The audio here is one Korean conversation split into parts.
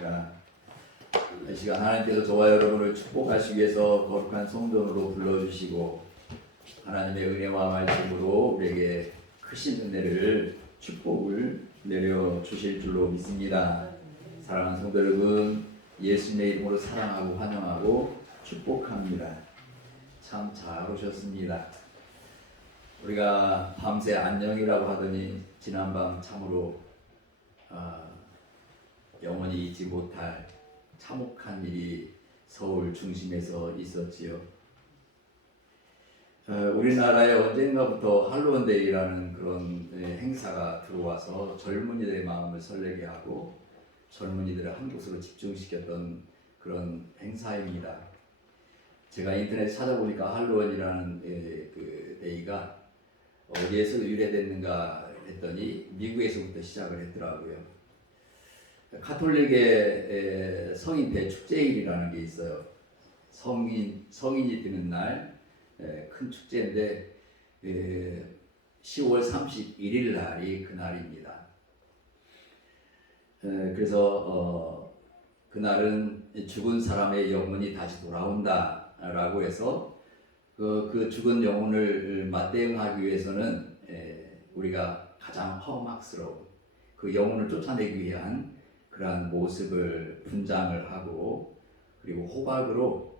안녕하십니까. 이 시간 하나님께서 저와 여러분을 축복하시기 위해서 거룩한 성전으로 불러주시고 하나님의 은혜와 말씀으로 우리에게 크신 은혜를 축복을 내려주실 줄로 믿습니다. 사랑하는 성도 여러분, 예수님의 이름으로 사랑하고 환영하고 축복합니다. 참 잘 오셨습니다. 우리가 밤새 안녕이라고 하더니 지난밤 참으로 영원히 잊지 못할 참혹한 일이 서울 중심에서 있었지요. 우리나라에 언젠가부터 할로윈데이라는 그런 행사가 들어와서 젊은이들의 마음을 설레게 하고 젊은이들을 한 곳으로 집중시켰던 그런 행사입니다. 제가 인터넷에 찾아보니까 할로윈이라는 그 데이가 어디에서 유래됐는가 했더니 미국에서부터 시작을 했더라고요. 가톨릭의 성인 대축제일이라는 게 있어요. 성인이 되는 날 큰 축제인데 10월 31일 날이 그날입니다. 그래서 그날은 죽은 사람의 영혼이 다시 돌아온다라고 해서 그 죽은 영혼을 맞대응하기 위해서는 우리가 가장 험악스러운 그 영혼을 쫓아내기 위한 그러한 모습을 분장을 하고 그리고 호박으로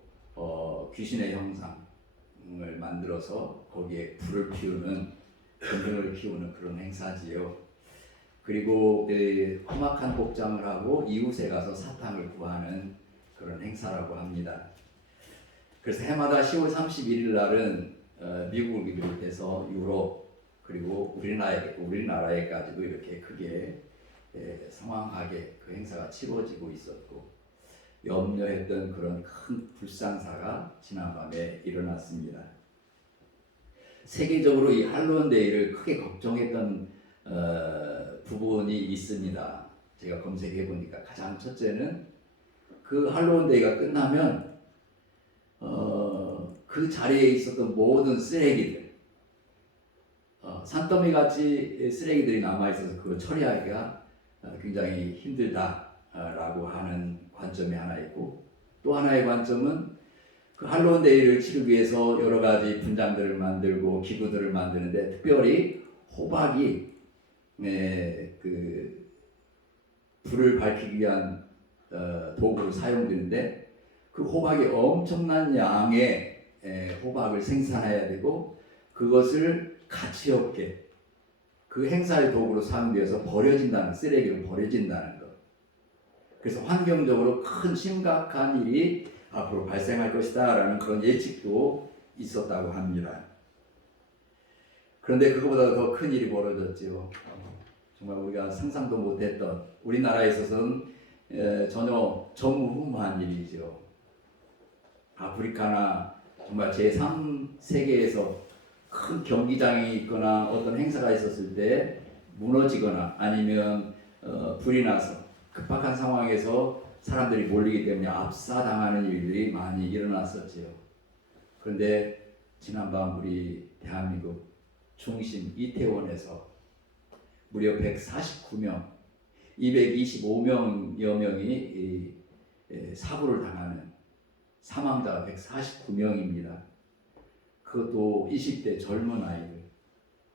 귀신의 형상을 만들어서 거기에 불을 피우는 금등을 피우는 그런 행사지요. 그리고 험악한 복장을 하고 이웃에 가서 사탕을 구하는 그런 행사라고 합니다. 그래서 해마다 10월 31일 날은 미국을 비롯해서 유럽 그리고 우리나라에까지도 이렇게 크게 성황하게 그 행사가 치러지고 있었고 염려했던 그런 큰 불상사가 지난밤에 일어났습니다. 세계적으로 이 할로윈데이를 크게 걱정했던 부분이 있습니다. 제가 검색해 보니까 가장 첫째는 그 할로윈데이가 끝나면 그 자리에 있었던 모든 쓰레기들 산더미 같이 쓰레기들이 남아 있어서 그걸 처리하기가 굉장히 힘들다라고 하는 관점이 하나 있고 또 하나의 관점은 그 할로윈데이를 치르기 위해서 여러 가지 분장들을 만들고 기구들을 만드는데 특별히 호박이 그 불을 밝히기 위한 도구로 사용되는데 그 호박이 엄청난 양의 호박을 생산해야 되고 그것을 가치 없게 그 행사의 도구로 사용되어서 버려진다는 쓰레기로 버려진다는 것. 그래서 환경적으로 큰 심각한 일이 앞으로 발생할 것이다 라는 그런 예측도 있었다고 합니다. 그런데 그것보다 더 큰 일이 벌어졌지요. 정말 우리가 상상도 못했던 우리나라에 있어서는 전혀 전무후무한 일이죠. 아프리카나 정말 제3세계에서 큰 경기장이 있거나 어떤 행사가 있었을 때 무너지거나 아니면 불이 나서 급박한 상황에서 사람들이 몰리기 때문에 압사당하는 일들이 많이 일어났었지요. 그런데 지난밤 우리 대한민국 중심 이태원에서 무려 149명, 225명여 명이 사고를 당하는 사망자가 149명입니다. 그것도 20대 젊은 아이들,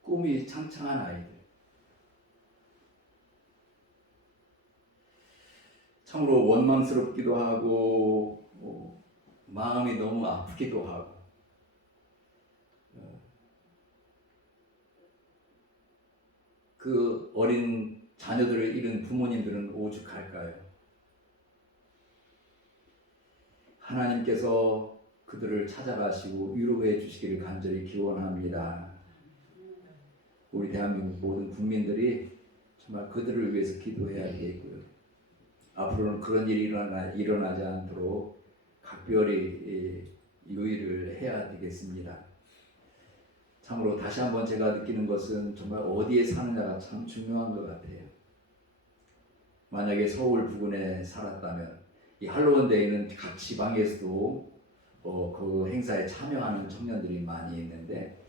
꿈이 창창한 아이들. 참으로 원망스럽기도 하고 마음이 너무 아프기도 하고 그 어린 자녀들을 잃은 부모님들은 오죽할까요? 하나님께서 그들을 찾아가시고 위로해 주시기를 간절히 기원합니다. 우리 대한민국 모든 국민들이 정말 그들을 위해서 기도해야 되겠고요. 앞으로는 그런 일이 일어나지 않도록 각별히 유의를 해야 되겠습니다. 참으로 다시 한번 제가 느끼는 것은 정말 어디에 사느냐가 참 중요한 것 같아요. 만약에 서울 부근에 살았다면 이 할로윈데이는 각 지방에서도 그 행사에 참여하는 청년들이 많이 있는데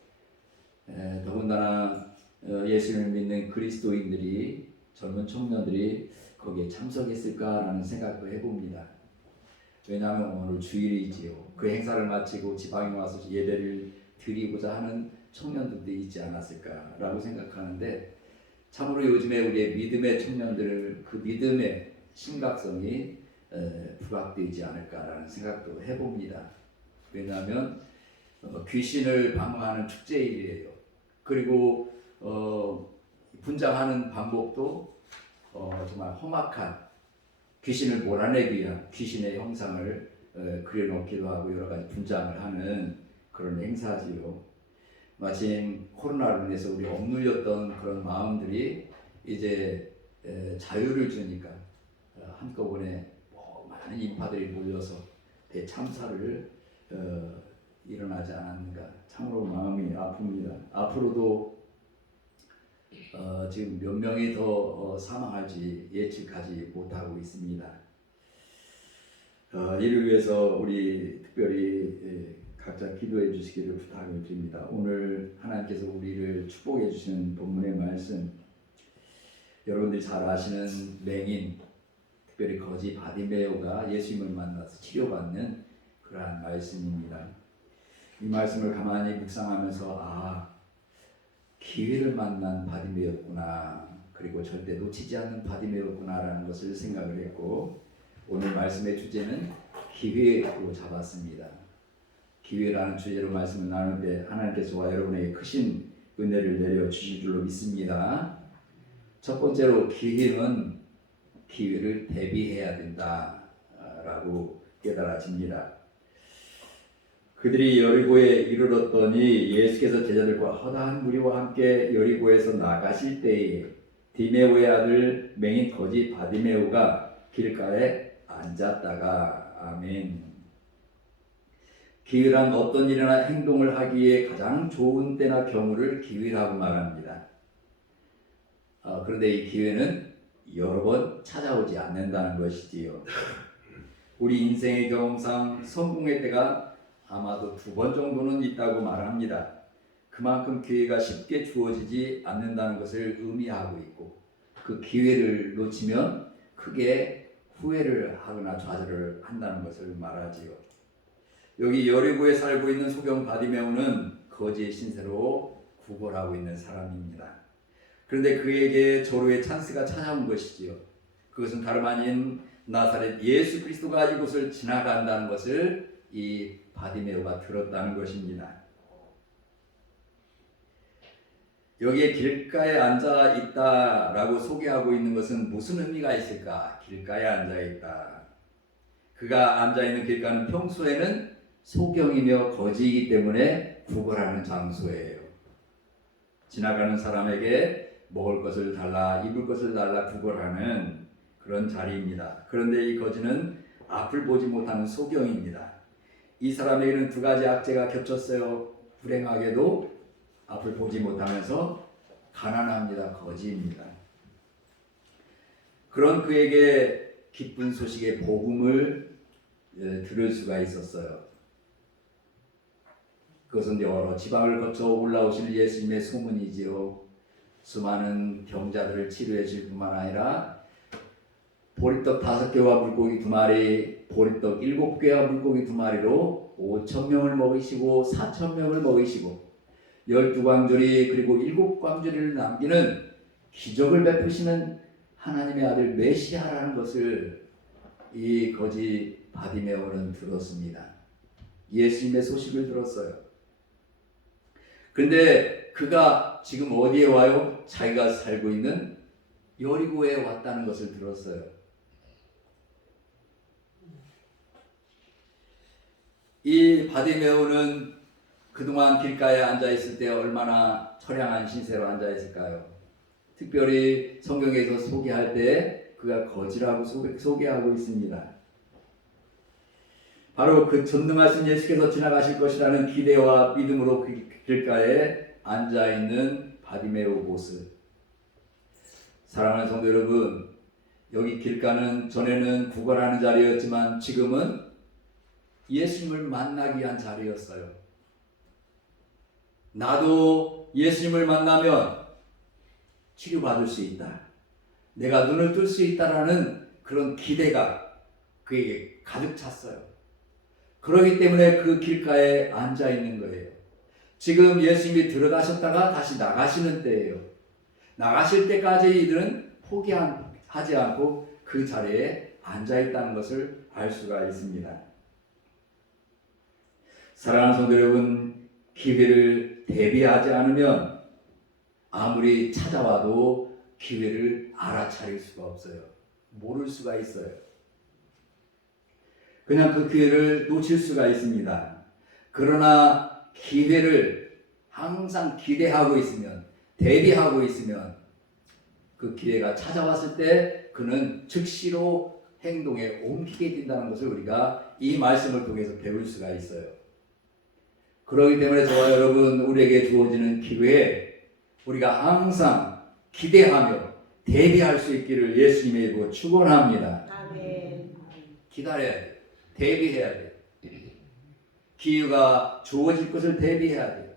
더군다나 예수님을 믿는 그리스도인들이 젊은 청년들이 그 거기에 참석했을까라는 생각도 해봅니다. 왜냐하면 오늘 주일이지요. 그 행사를 마치고 지방에 와서 예배를 드리고자 하는 청년들도 있지 않았을까라고 생각하는데, 참으로 요즘에 우리의 믿음의 청년들, 그 믿음의 심각성이 부각되지 않을까라는 생각도 해봅니다. 왜냐하면 귀신을 방어하는 축제일이에요. 그리고 분장하는 방법도 정말 험악한, 귀신을 몰아내기 위한 귀신의 형상을 그려놓기도 하고 여러 가지 분장을 하는 그런 행사지요. 마침 코로나로 인해서 우리 억눌렸던 그런 마음들이 이제 자유를 주니까 한꺼번에 많은 인파들이 몰려서 대참사를 일어나지 않았는가, 참으로 마음이 아픕니다. 앞으로도 지금 몇 명이 더 사망할지 예측하지 못하고 있습니다. 이를 위해서 우리 특별히 각자 기도해 주시기를 부탁을 드립니다. 오늘 하나님께서 우리를 축복해 주시는 본문의 말씀, 여러분들이 잘 아시는 맹인, 특별히 거지 바디메오가 예수님을 만나서 치료받는 그러한 말씀입니다. 이 말씀을 가만히 묵상하면서 기회를 만난 바디메오였구나, 그리고 절대 놓치지 않는 바디메오였구나라는 것을 생각을 했고, 오늘 말씀의 주제는 기회로 잡았습니다. 기회라는 주제로 말씀을 나눌 때 하나님께서 저와 여러분에게 크신 은혜를 내려 주실 줄로 믿습니다. 첫 번째로, 기회는 기회를 대비해야 된다라고 깨달아집니다. 그들이 여리고에 이르렀더니 예수께서 제자들과 허다한 무리와 함께 여리고에서 나가실 때에 디메오의 아들 맹인 거지 바디메오가 길가에 앉았다가. 아멘. 기회란 어떤 일이나 행동을 하기에 가장 좋은 때나 경우를 기회라고 말합니다. 그런데 이 기회는 여러 번 찾아오지 않는다는 것이지요. 우리 인생의 경험상 성공의 때가 아마도 2번 정도는 있다고 말합니다. 그만큼 기회가 쉽게 주어지지 않는다는 것을 의미하고 있고, 그 기회를 놓치면 크게 후회를 하거나 좌절을 한다는 것을 말하지요. 여기 여리고에 살고 있는 소경 바디메오는 거지의 신세로 구걸하고 있는 사람입니다. 그런데 그에게 절호의 찬스가 찾아온 것이지요. 그것은 다름 아닌 나사렛 예수 그리스도가 이곳을 지나간다는 것을 이 바디메오가 들었다는 것입니다. 여기에 길가에 앉아 있다라고 소개하고 있는 것은 무슨 의미가 있을까? 길가에 앉아 있다. 그가 앉아 있는 길가는 평소에는 소경이며 거지이기 때문에 구걸하는 장소예요. 지나가는 사람에게 먹을 것을 달라, 입을 것을 달라 구걸하는 그런 자리입니다. 그런데 이 거지는 앞을 보지 못하는 소경입니다. 이 사람에게는 2가지 악재가 겹쳤어요. 불행하게도 앞을 보지 못하면서 가난합니다. 거지입니다. 그런 그에게 기쁜 소식의 복음을 들을 수가 있었어요. 그것은 여러 지방을 거쳐 올라오실 예수님의 소문이지요. 수많은 병자들을 치료해 줄 뿐만 아니라 보리떡 5개와 물고기 2마리, 보리떡 7개와 물고기 2마리로 5,000명을 먹이시고 4,000명을 먹이시고 12광주리 그리고 7광주리를 남기는 기적을 베푸시는 하나님의 아들 메시아라는 것을 이 거지 바디메오는 들었습니다. 예수님의 소식을 들었어요. 그런데 그가 지금 어디에 와요? 자기가 살고 있는 여리고에 왔다는 것을 들었어요. 이 바디메오는 그동안 길가에 앉아있을 때 얼마나 처량한 신세로 앉아있을까요? 특별히 성경에서 소개할 때 그가 거지라고 소개하고 있습니다. 바로 그 전능하신 예수께서 지나가실 것이라는 기대와 믿음으로 그 길가에 앉아있는 바디메오 모습. 사랑하는 성도 여러분, 여기 길가는 전에는 구걸하는 자리였지만 지금은 예수님을 만나기 위한 자리였어요. 나도 예수님을 만나면 치료받을 수 있다. 내가 눈을 뜰 수 있다라는 그런 기대가 그에게 가득 찼어요. 그렇기 때문에 그 길가에 앉아 있는 거예요. 지금 예수님이 들어가셨다가 다시 나가시는 때예요. 나가실 때까지 이들은 포기하지 않고 그 자리에 앉아 있다는 것을 알 수가 있습니다. 사랑하는 성도 여러분, 기회를 대비하지 않으면 아무리 찾아와도 기회를 알아차릴 수가 없어요. 모를 수가 있어요. 그냥 그 기회를 놓칠 수가 있습니다. 그러나 기회를 항상 기대하고 있으면, 대비하고 있으면 그 기회가 찾아왔을 때 그는 즉시로 행동에 옮기게 된다는 것을 우리가 이 말씀을 통해서 배울 수가 있어요. 그렇기 때문에 저와 여러분, 우리에게 주어지는 기회에 우리가 항상 기대하며 대비할 수 있기를 예수님의 이름으로 축원합니다. 아멘. 기다려야 돼요. 대비해야 돼요. 기회가 주어질 것을 대비해야 돼요.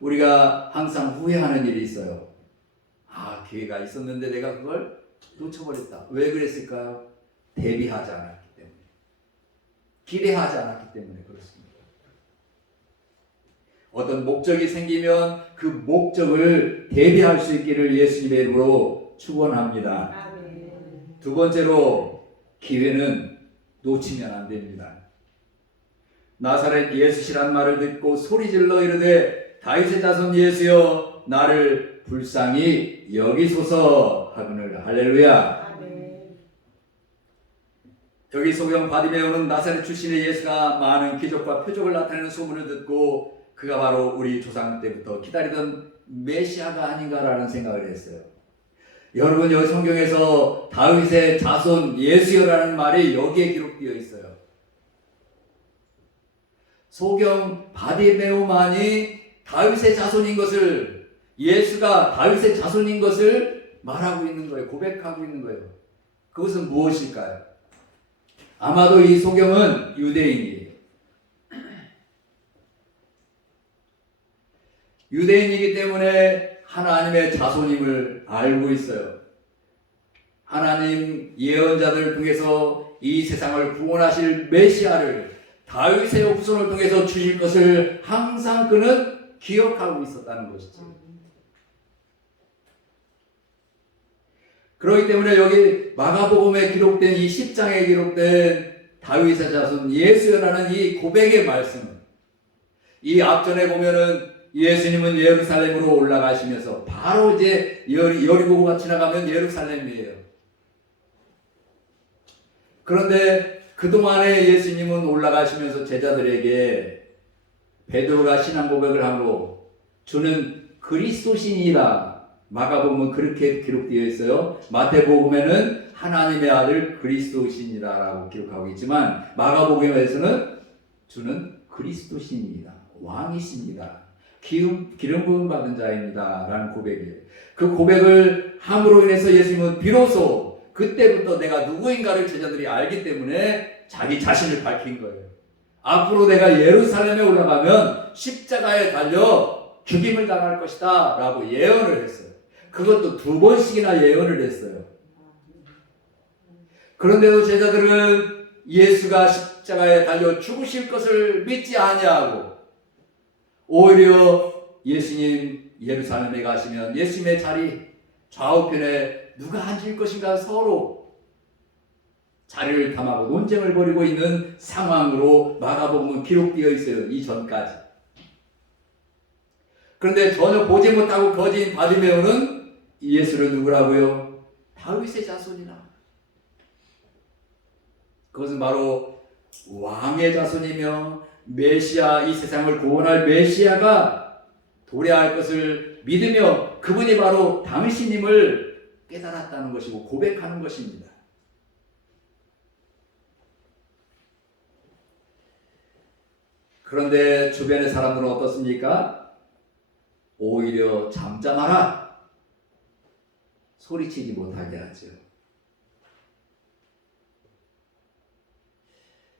우리가 항상 후회하는 일이 있어요. 기회가 있었는데 내가 그걸 놓쳐버렸다. 왜 그랬을까요? 대비하지 않았기 때문에. 기대하지 않았기 때문에 그렇습니다. 어떤 목적이 생기면 그 목적을 대비할 수 있기를 예수님의 이름으로 축원합니다. 아멘. 두 번째로, 기회는 놓치면 안 됩니다. 나사렛 예수시란 말을 듣고 소리질러 이르되 다윗의 자손 예수여 나를 불쌍히 여기소서 하거늘. 할렐루야. 아멘. 여기 소경 바디메오는 나사렛 출신의 예수가 많은 기적과 표적을 나타내는 소문을 듣고 그가 바로 우리 조상 때부터 기다리던 메시아가 아닌가라는 생각을 했어요. 여러분, 여기 성경에서 다윗의 자손 예수여라는 말이 여기에 기록되어 있어요. 소경 바디메오만이 다윗의 자손인 것을, 예수가 다윗의 자손인 것을 말하고 있는 거예요. 고백하고 있는 거예요. 그것은 무엇일까요? 아마도 이 소경은 유대인이에요. 유대인이기 때문에 하나님의 자손임을 알고 있어요. 하나님 예언자들을 통해서 이 세상을 구원하실 메시아를, 다윗의 후손을 통해서 주실 것을 항상 그는 기억하고 있었다는 것이죠. 그렇기 때문에 여기 마가복음에 기록된 이 10장에 기록된 다윗의 자손 예수여라는 이 고백의 말씀은, 이 앞전에 보면은 예수님은 예루살렘으로 올라가시면서 바로 이제 여리고가 지나가면 예루살렘이에요. 그런데 그동안에 예수님은 올라가시면서 제자들에게 베드로가 신앙 고백을 하고 주는 그리스도신이라, 마가복음은 그렇게 기록되어 있어요. 마태복음에는 하나님의 아들 그리스도신이라라고 기록하고 있지만 마가복음에서는 주는 그리스도신입니다. 왕이십니다. 기름 부음 받은 자입니다. 라는 고백이에요. 그 고백을 함으로 인해서 예수님은 비로소 그때부터 내가 누구인가를 제자들이 알기 때문에 자기 자신을 밝힌 거예요. 앞으로 내가 예루살렘에 올라가면 십자가에 달려 죽임을 당할 것이다 라고 예언을 했어요. 그것도 2번씩이나 예언을 했어요. 그런데도 제자들은 예수가 십자가에 달려 죽으실 것을 믿지 아니하고 오히려 예수님 예루살렘에 가시면 예수님의 자리 좌우편에 누가 앉을 것인가 서로 자리를 탐하고 논쟁을 벌이고 있는 상황으로 마가복음은 기록되어 있어요. 이전까지. 그런데 전혀 보지 못하고 거진 바디메오는 예수를 누구라고요? 다윗의 자손이라. 그것은 바로 왕의 자손이며 메시아, 이 세상을 구원할 메시아가 도래할 것을 믿으며 그분이 바로 당신임을 깨달았다는 것이고 고백하는 것입니다. 그런데 주변의 사람들은 어떻습니까? 오히려 잠잠하라, 소리치지 못하게 하죠.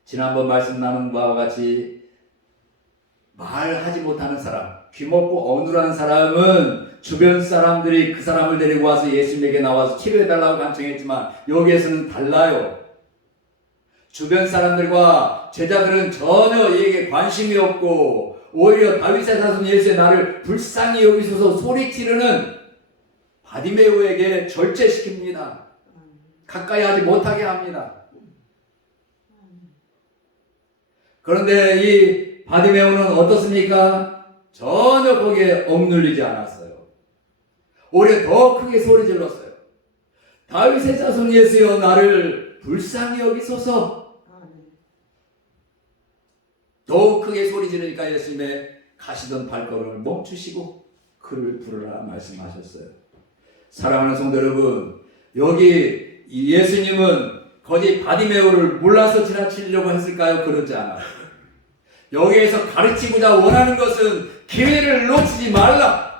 지난번 말씀 나눈 바와 같이 말하지 못하는 사람, 귀먹고 어눌한 사람은 주변 사람들이 그 사람을 데리고 와서 예수님에게 나와서 치료해달라고 간청했지만 여기에서는 달라요. 주변 사람들과 제자들은 전혀 이에게 관심이 없고 오히려 다윗의 자손 예수의 나를 불쌍히 여기소서 소리치르는 바디메오에게 절제시킵니다. 가까이 하지 못하게 합니다. 그런데 이 바디메오는 어떻습니까? 전혀 거기에 억눌리지 않았어요. 오히려 더 크게 소리 질렀어요. 다윗의 자손 예수여 나를 불쌍히 여기소서. 더욱 크게 소리 지르니까 예수님의 가시던 발걸음을 멈추시고 그를 부르라 말씀하셨어요. 사랑하는 성도 여러분, 여기 예수님은 거기 바디메오를 몰라서 지나치려고 했을까요? 그러지 않아요. 여기에서 가르치고자 원하는 것은 기회를 놓치지 말라.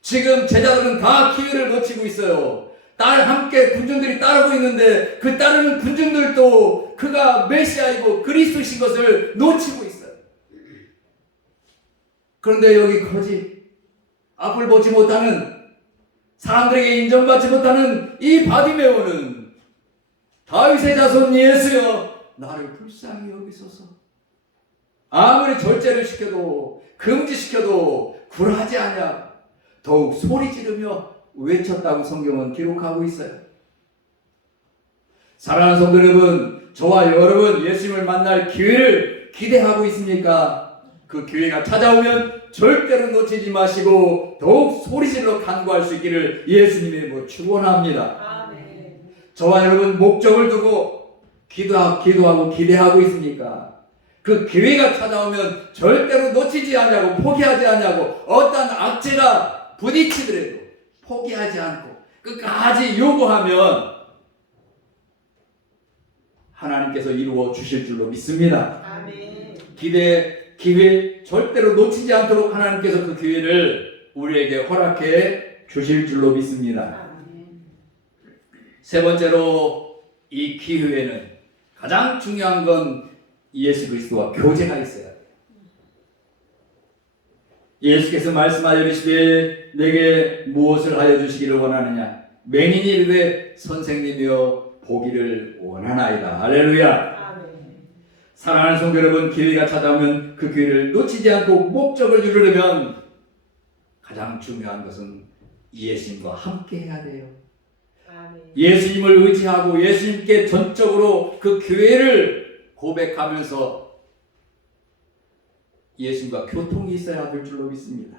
지금 제자들은 다 기회를 놓치고 있어요. 함께 군중들이 따르고 있는데 그 따르는 군중들도 그가 메시아이고 그리스도이신 것을 놓치고 있어요. 그런데 여기 거짓 앞을 보지 못하는 사람들에게 인정받지 못하는 이 바디메오는 다윗의 자손 예수여 나를 불쌍히 여기소서. 아무리 절제를 시켜도 금지시켜도 굴하지 않냐. 더욱 소리 지르며 외쳤다고 성경은 기록하고 있어요. 사랑하는 성도 여러분, 저와 여러분 예수님을 만날 기회를 기대하고 있습니까? 그 기회가 찾아오면 절대로 놓치지 마시고 더욱 소리질러 간구할 수 있기를 예수님의 이름으로 축원합니다. 저와 여러분 목적을 두고 기도하고 기대하고 있습니까? 그 기회가 찾아오면 절대로 놓치지 않냐고 포기하지 않냐고 어떤 악재가 부딪히더라도 포기하지 않고 끝까지 요구하면 하나님께서 이루어 주실 줄로 믿습니다. 아멘. 기회 절대로 놓치지 않도록 하나님께서 그 기회를 우리에게 허락해 주실 줄로 믿습니다. 아멘. 세 번째로 이 기회에는 가장 중요한 건 예수 그리스도와 교제가 있어야 돼요. 예수께서 말씀하여 이르시되 내게 무엇을 하여 주시기를 원하느냐 맹인이 이르되 선생님이여 보기를 원하나이다. 할렐루야. 아멘. 사랑하는 성도 여러분, 기회가 찾아오면 그 기회를 놓치지 않고 목적을 이루려면 가장 중요한 것은 예수님과 함께 해야 돼요. 아멘. 예수님을 의지하고 예수님께 전적으로 그 기회를 고백하면서 예수님과 교통이 있어야 될 줄로 믿습니다.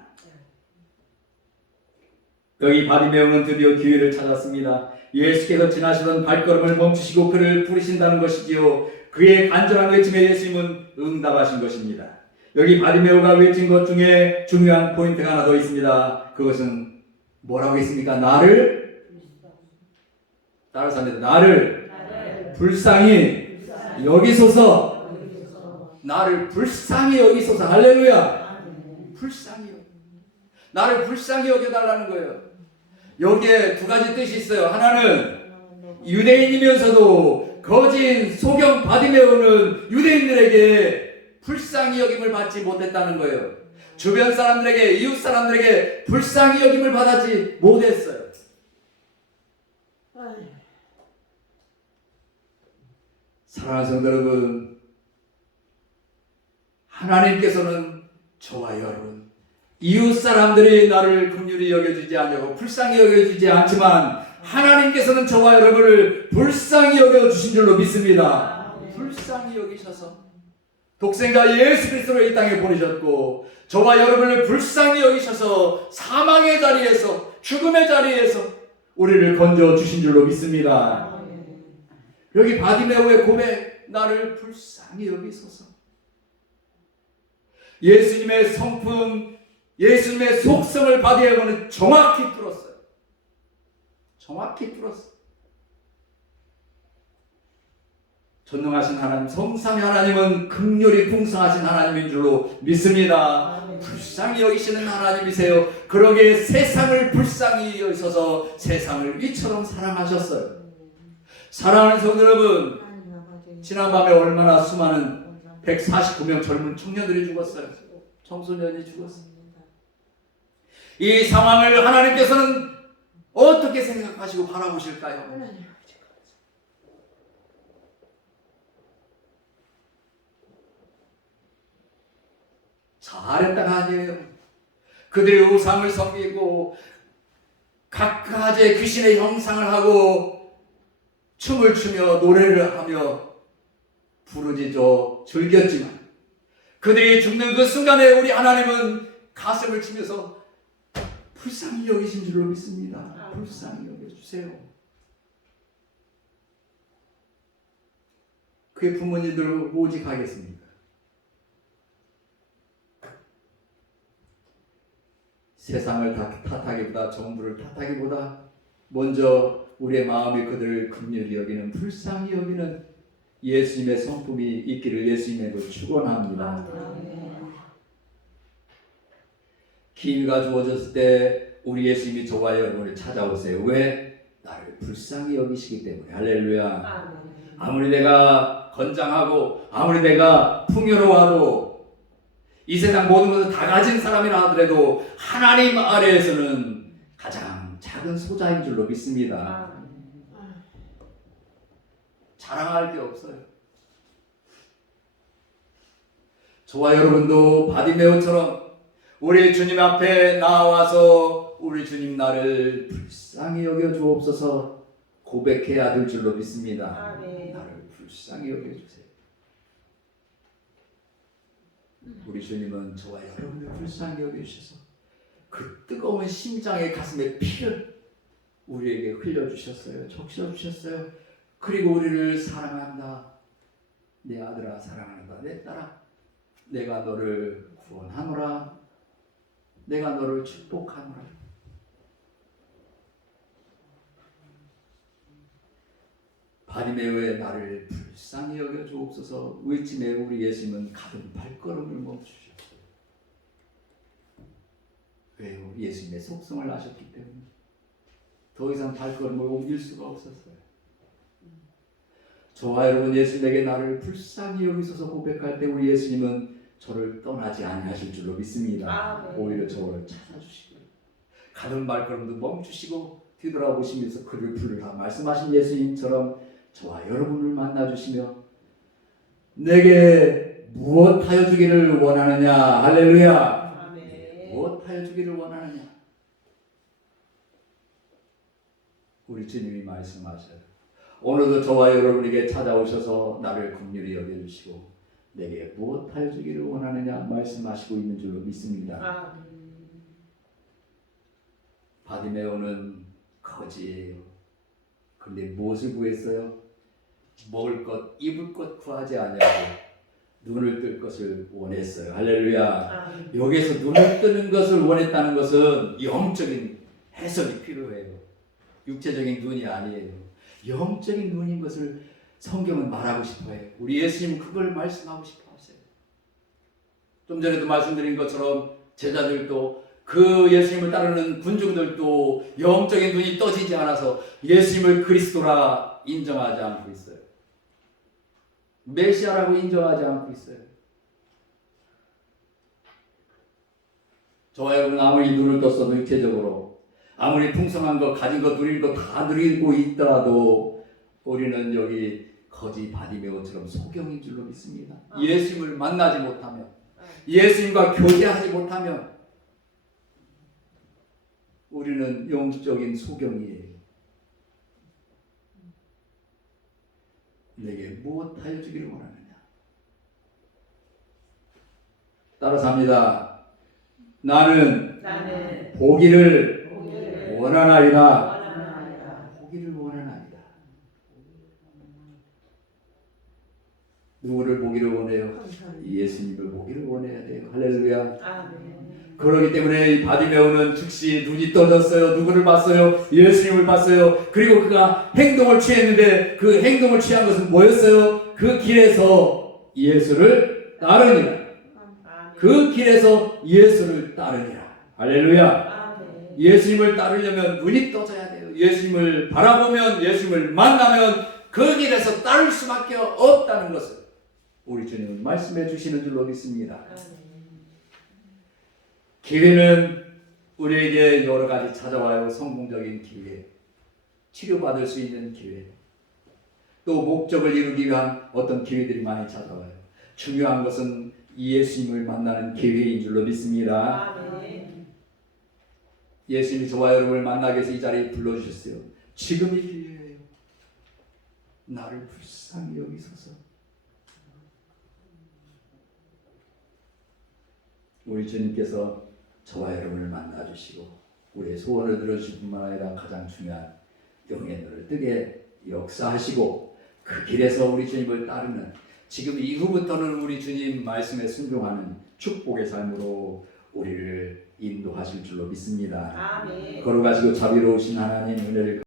여기 바디메오는 드디어 기회를 찾았습니다. 예수께서 지나시던 발걸음을 멈추시고 그를 부르신다는 것이지요. 그의 간절한 외침에 예수님은 응답하신 것입니다. 여기 바디메오가 외친 것 중에 중요한 포인트가 하나 더 있습니다. 그것은 뭐라고 했습니까? 따라서 합니다. 나를 불쌍히 여기소서. 나를 불쌍히 여기소서. 할렐루야. 불쌍히 여기. 나를 불쌍히 여겨달라는 거예요. 여기에 두 가지 뜻이 있어요. 하나는 유대인이면서도 거진 소경 바디메오는 유대인들에게 불쌍히 여김을 받지 못했다는 거예요. 주변 사람들에게, 이웃 사람들에게 불쌍히 여김을 받지 못했어요. 사랑하는 성도 여러분, 하나님께서는 저와 여러분, 이웃 사람들이 나를 긍휼히 여겨주지 않냐고 불쌍히 여겨주지 않지만 하나님께서는 저와 여러분을 불쌍히 여겨주신 줄로 믿습니다. 불쌍히 여기셔서 독생자 예수 그리스도를 이 땅에 보내셨고 저와 여러분을 불쌍히 여기셔서 사망의 자리에서 죽음의 자리에서 우리를 건져주신 줄로 믿습니다. 여기 바디메오의 고백, 나를 불쌍히 여기소서. 예수님의 성품, 예수님의 속성을 바디메오는 정확히 뚫었어요. 정확히 뚫었어요. 전능하신 하나님, 성삼위 하나님은 긍휼이 풍성하신 하나님인 줄로 믿습니다. 불쌍히 여기시는 하나님이세요. 그러기에 세상을 불쌍히 여기셔서 세상을 이처럼 사랑하셨어요. 사랑하는 성도 여러분, 지난밤에 얼마나 수많은 149명 젊은 청년들이 죽었어요. 청소년이 죽었어요. 이 상황을 하나님께서는 어떻게 생각하시고 바라보실까요? 잘했다가 아니에요. 그들이 우상을 섬기고 각가지의 귀신의 형상을 하고 춤을 추며 노래를 하며 부르짖어 즐겼지만 그들이 죽는 그 순간에 우리 하나님은 가슴을 치면서 불쌍히 여기신 줄로 믿습니다. 불쌍히 여겨주세요. 그의 부모님들을 오직 하겠습니까? 세상을 탓하기보다 정부를 탓하기보다 먼저 우리의 마음이 그들을 긍휼히 여기는 불쌍히 여기는 예수님의 성품이 있기를 예수님의 축원합니다. 기회가 주어졌을 때 우리 예수님이 저와 여러분을 찾아오세요. 왜? 나를 불쌍히 여기시기 때문에. 할렐루야. 아무리 내가 건장하고 아무리 내가 풍요로워도 이 세상 모든 것을 다 가진 사람이라 하더라도 하나님 아래에서는 가장 작은 소자인 줄로 믿습니다. 자랑할 게 없어요. 저와 여러분도 바디메오처럼 우리 주님 앞에 나와서 우리 주님 나를 불쌍히 여겨 주옵소서 고백해야 될 줄로 믿습니다. 나를 불쌍히 여겨 주세요. 우리 주님은 저와 여러분을 불쌍히 여겨주셔서 그 뜨거운 심장의 가슴에 피를 우리에게 흘려주셨어요. 적셔주셨어요. 그리고 우리를 사랑한다. 내 아들아 사랑한다. 내 딸아 내가 너를 구원하노라. 내가 너를 축복하노라. 바디메오의 나를 불쌍히 여겨 주옵소서 외침에 우리 예수님은 가던 발걸음을 멈추셨어요. 왜요? 예수님의 속성을 아셨기 때문에 더 이상 발걸음을 옮길 수가 없었어요. 저와 여러분 예수님에게 나를 불쌍히 여기소서 고백할 때 우리 예수님은 저를 떠나지 아니하실 줄로 믿습니다. 오히려 저를 찾아주시고 가던 발걸음도 멈추시고 뒤돌아보시면서 그를 부르라 말씀하신 예수님처럼 저와 여러분을 만나주시며 내게 무엇하여 주기를 원하느냐. 할렐루야. 무엇하여 주기를 원하느냐. 우리 주님이 말씀하셔요. 오늘도 저와 여러분에게 찾아오셔서 나를 긍휼히 여겨주시고 내게 무엇하여 주기를 원하느냐 말씀하시고 있는 줄로 믿습니다. 바디메오는 거지예요. 그런데 무엇을 구했어요? 먹을 것, 입을 것 구하지 아니하고 눈을 뜰 것을 원했어요. 할렐루야. 여기에서 눈을 뜨는 것을 원했다는 것은 영적인 해석이 필요해요. 육체적인 눈이 아니에요. 영적인 눈인 것을 성경은 말하고 싶어해요. 우리 예수님은 그걸 말씀하고 싶어 하세요. 좀 전에도 말씀드린 것처럼 제자들도 그 예수님을 따르는 군중들도 영적인 눈이 떠지지 않아서 예수님을 그리스도라 인정하지 않고 있어요. 메시아라고 인정하지 않고 있어요. 저와 여러분 아무리 눈을 떴어도 육체적으로 아무리 풍성한 것 가진 것 누릴 것 다 누리고 있더라도 우리는 여기 거지 바디메오처럼 소경인 줄로 믿습니다. 예수님을 만나지 못하면 예수님과 교제하지 못하면 우리는 영적인 소경이에요. 내게 무엇하여 주기를 원하느냐. 따라서 합니다. 나는 보기를 원하나이다. 보기를 원하나이다. 누구를 보기를 원해요? 예수님을 보기를 원해야 돼요. 할렐루야. 그렇기 때문에 이 바디메오는 즉시 눈이 떠졌어요. 누구를 봤어요? 예수님을 봤어요. 그리고 그가 행동을 취했는데 그 행동을 취한 것은 뭐였어요? 그 길에서 예수를 따르니라. 그 길에서 예수를 따르니라. 할렐루야. 예수님을 따르려면 눈이 떠져야 돼요. 예수님을 바라보면 예수님을 만나면 그 길에서 따를 수밖에 없다는 것을 우리 주님은 말씀해 주시는 줄로 믿습니다. 기회는 우리에게 여러 가지 찾아와요. 성공적인 기회, 치료받을 수 있는 기회, 또 목적을 이루기 위한 어떤 기회들이 많이 찾아와요. 중요한 것은 예수님을 만나는 기회인 줄로 믿습니다. 아멘. 예수님이 저와 여러분을 만나기 위해서 이 자리에 불러주셨어요. 지금이 기회예요. 나를 불쌍히 여기소서. 우리 주님께서 저와 여러분을 만나주시고 우리의 소원을 들어주실 뿐만 아니라 가장 중요한 영의 눈을 뜨게 역사하시고 그 길에서 우리 주님을 따르는, 지금 이후부터는 우리 주님 말씀에 순종하는 축복의 삶으로 우리를 인도하실 줄로 믿습니다. 아멘. 걸어가시고 자비로우신 하나님 은혜를